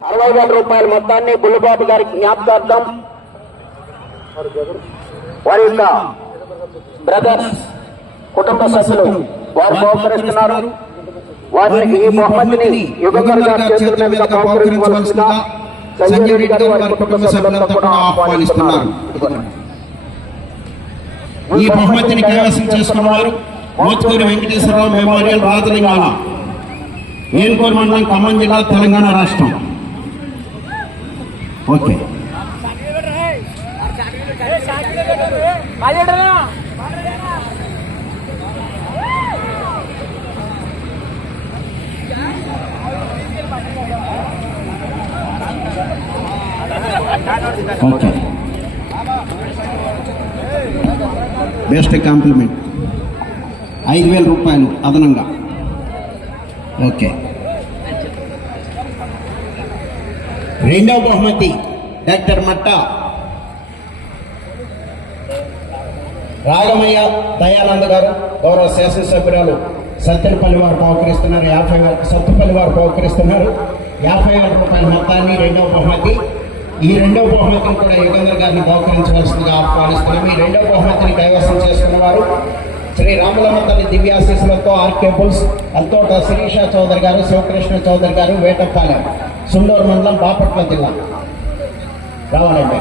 60,000 రూపాయల మొత్తాన్ని బుల్లిబాబు గారి జ్ఞాపకార్థం వారి యొక్క బ్రదర్స్ కుటుంబ సభ్యులు వారు బహుకరిస్తున్నారు. వారికి ఈ బహుమతిని యుగంధర్ గారి చేతుల మీదుగా బహుకరించవలసిందిగా సంజయ్ రెడ్డి గారు వారి కుటుంబ సభ్యులంతా కూడా ఆహ్వానిస్తున్నారు. ఈ బహుమతిని కైవసం చేసుకున్న వారు మోత్కూరి వెంకటేశ్వరరావు మెమోరియల్ రాజలింగాల, ఏనుకోరు మండలం, ఖమ్మం జిల్లా, తెలంగాణ రాష్ట్రం. Okay, okay. బెస్ట్ కాంప్లిమెంట్ 5,000 రూపాయలు అదనంగా. ఓకే. రెండవ బహుమతి డాక్టర్ మట్ట రాగమయ్య దయానంద్ గారు, గౌరవ శాసనసభ్యురాలు సత్తెనపల్లి వారు బహుకరిస్తున్నారు. 50,000 రూపాయల మొత్తాన్ని రెండవ బహుమతి. ఈ రెండవ బహుమతిని కూడా యుగంధర్ గారిని బహుకరించవలసిందిగా ఆహ్వానిస్తున్నాం. ఈ రెండవ బహుమతిని కైవసం చేసుకున్న వారు శ్రీ రాములమ్మ తల్లి దివ్యాశీస్సులతో ఆర్కేబుల్స్ అంతోట శిరీష చౌదరి గారు, శివకృష్ణ చౌదరి గారు, వేటపాలెం, సుండూరు మండలం, బాపట్ల జిల్లా. రావాలండి.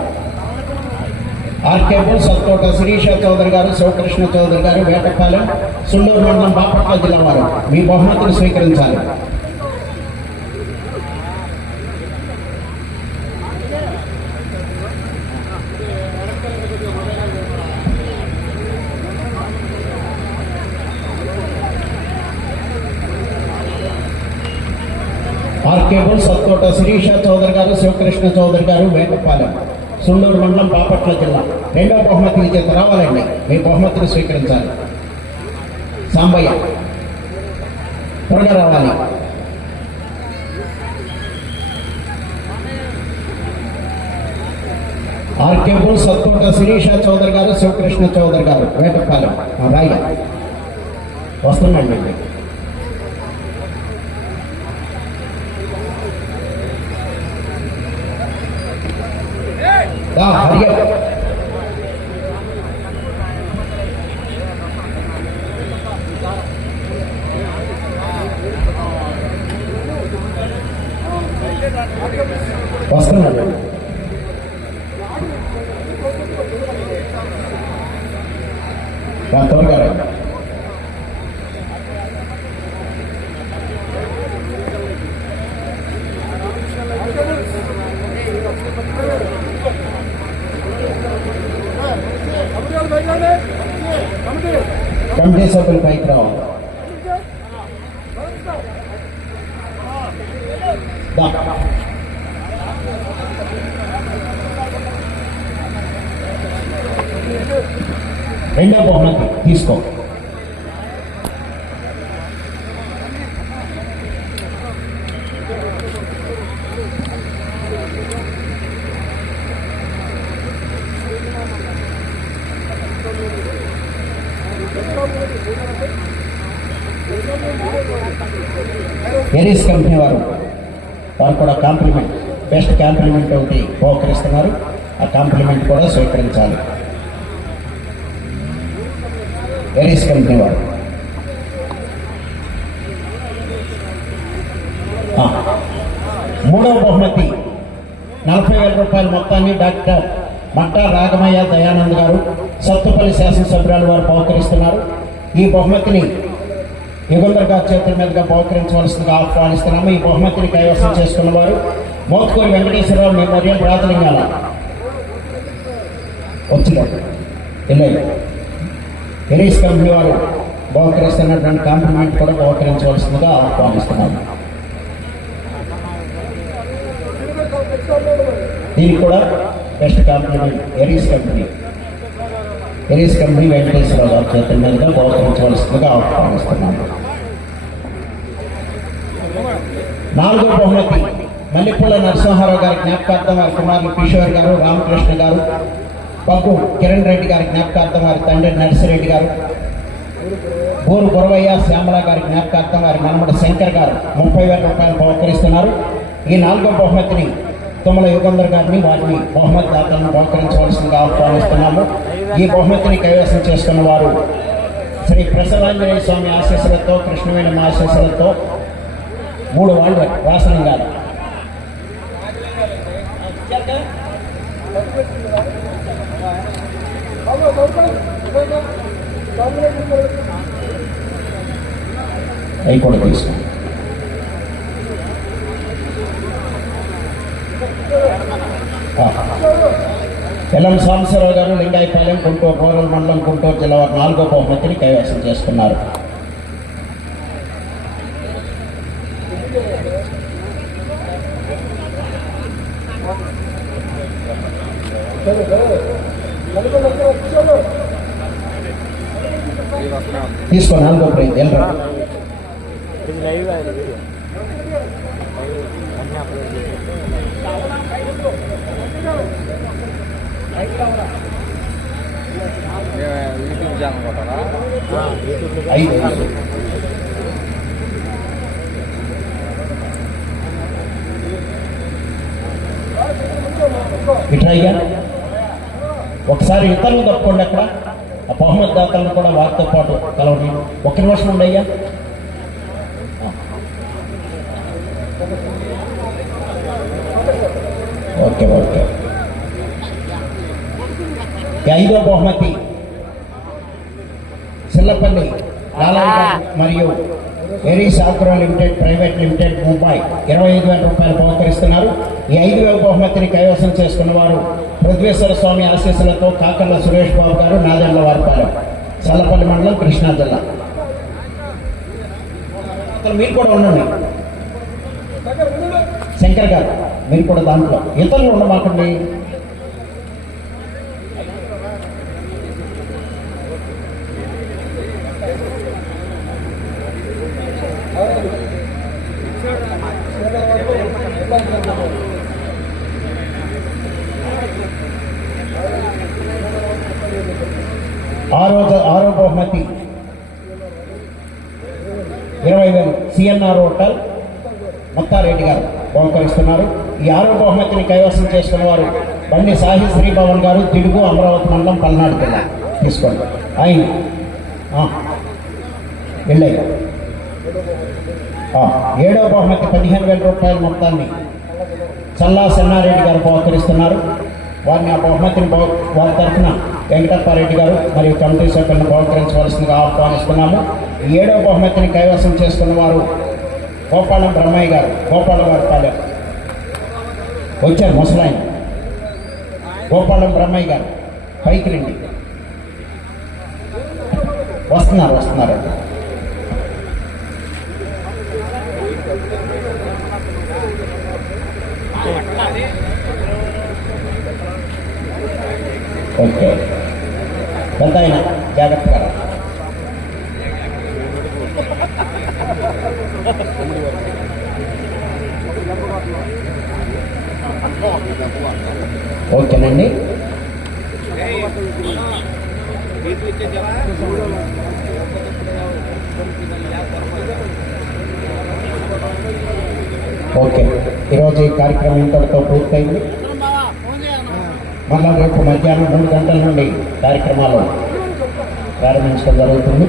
ఆర్కేబుల్స్ అంతోట శిరీష చౌదరి గారు, శివకృష్ణ చౌదరి గారు, వేటపాలెం, సుండూరు మండలం, బాపట్ల జిల్లా వారు మీ బహుమతిని స్వీకరించాలి. ఆర్కేబుల్ సత్తోట శిరీష చౌదరి గారు, శివకృష్ణ చౌదరి గారు, వేటపాలెం, సుండూరు మండలం, బాపట్ల జిల్లా. రెండవ బహుమతిని చేత రావాలండి. మీ బహుమతిని స్వీకరించాలి. సాంబయ్య త్వరగా రావాలి. ఆర్కేబుల్ సత్తోట శిరీష చౌదరి గారు, శివకృష్ణ చౌదరి గారు, వేటపాలెం. రాయ వస్తున్నాండి. వస్తున్నాడు. త్వరగా రండి. కమిటీ సభ్యులు పైకి రావాలి. రెండో బహుమతి తీసుకో. ఏరీస్ కంపెనీ వారు కూడా కాంప్లిమెంట్, బెస్ట్ కాంప్లిమెంట్ ఒకటి బహుకరిస్తున్నారు. ఆ కాంప్లిమెంట్ కూడా స్వీకరించాలి. ఏరీస్ కంపెనీ వారు. మూడవ బహుమతి 40,000 రూపాయల మొత్తాన్ని డాక్టర్ మట్ట రాగమయ్య దయానంద్ గారు, సత్తుపల్లి శాసనసభ్యురాలు వారు బహుకరిస్తున్నారు. ఈ బహుమతిని యుగంధర్ గారి చేతుల మీదుగా బహుకరించవలసిందిగా ఆహ్వానిస్తున్నాము. ఈ బహుమతిని కైవసం చేసుకున్న వారు మోత్కూరి వెంకటేశ్వరరావు మెమోరియల్ రాజలింగాల వచ్చినారు. ఎలీస్ కంపెనీ వారు బహుకరిస్తున్నటువంటి కాంప్లిమెంట్ కూడా బహుకరించవలసిందిగా ఆహ్వానిస్తున్నాము. దీనికి కూడా best compliment Aries company Venkateswararao గారి చేతుల మీదుగా బహుకరించవలసిందిగా ఆహ్వానిస్తున్నాము. నాలుగో బహుమతి మల్లెపూల నరసింహారావు గారి జ్ఞాపకార్థం వారి కుమారులు కిషోర్ గారు, రామకృష్ణ గారు, పప్పు కిరణ్ రెడ్డి గారి జ్ఞాపకార్థం వారి తండ్రి నర్సిరెడ్డి గారు, బోరు గురవయ్య శ్యామల గారి జ్ఞాపకార్థం వారి మనమడ శంకర్ గారు 30,000 రూపాయలు బహుకరిస్తున్నారు. ఈ 4వ బహుమతిని తుమ్మల యుగంధర్ గారిని వారిని బహుమతి దాతలను బహుకరించవలసిందిగా ఆహ్వానిస్తున్నాము. ఈ బహుమతిని కైవసం చేసుకున్న వారు శ్రీ ప్రసన్నాంజనేయ స్వామి ఆశీస్సులతో, కృష్ణవేణి ఆశీస్సులతో 3 వాళ్ళు వాసనం గారు. అవి కూడా తీసుకోండి. ఎల్లం సాంబశివరావు గారు, లింగాయపాలెం, గుంటూరు రూరల్ మండలం, గుంటూరు జిల్లా వారు 4వ బహుమతిని కైవసం చేసుకున్నారు. తీసుకో 4వ ప్రైజ్ ఎల్రా. యూట్యూబ్ ఛానల్ కొట్టారా? 5 ఇట్లా ఒకసారి ఇతరులు తప్పుకోండి. అక్కడ ఆ బహుమతి దాతలను కూడా వారితో పాటు కలవండి. 1 నిమిషం ఉండయ్యా. Okay okay. 5వ బహుమతి సిల్లపల్లి లాలయ్య గారు మరియు ఎరీస్ agro limited private limited Mumbai 25,000 రూపాయలు బహుకరిస్తున్నారు. ఈ 5వ బహుమతిని కైవసం చేసుకున్న వారు పృథ్వేశ్వర స్వామి ఆశీస్సులతో కాకర్ల సురేష్ బాబు గారు, నాదెండ్ల వారిపాలెం, చల్లపల్లి మండలం, కృష్ణా జిల్లా. మీరు కూడా ఉండండి. శంకర్ గారు మీరు కూడా దాంట్లో ఇతరులు ఉండమాకండి. ఆరో బహుమతి 20,000 సిఎన్ఆర్ హోటల్ ముత్తారెడ్డి గారు బహుకరిస్తున్నారు. ఈ 6వ బహుమతిని కైవసం చేసుకున్న వారు బండి సాహి శ్రీభవన్ గారు, తిడుగు, అమరావతి మండలం, పల్నాడు జిల్లా. తీసుకోండి. ఆయన వెళ్ళయ్య. 7వ బహుమతి 15,000 రూపాయల మొత్తాన్ని చల్లా చెన్నారెడ్డి గారు బహుకరిస్తున్నారు. వారిని ఆ బహుమతిని వారి తరఫున వెంకటప్పారెడ్డి గారు మరియు కమిటీ సభ్యులను బహుకరించవలసిందిగా ఆహ్వానిస్తున్నాము. 7వ బహుమతిని కైవసం చేసుకున్న వారు గోపాలం బ్రహ్మయ్య గారు, గోపాలం వారిపాలెం వచ్చారు. ముసలాయన గోపాలం బ్రహ్మయ్య గారు పైకి రండి. వస్తున్నారు. ఓకే. పెద్ద ఆయన జాగ్రత్తగా. ఓకేనండి. ఓకే. ఈరోజు ఈ కార్యక్రమం ఇంతటితో పూర్తయింది. మళ్ళా రేపు మధ్యాహ్నం 3 గంటల నుండి కార్యక్రమాలు ప్రారంభించడం జరుగుతుంది.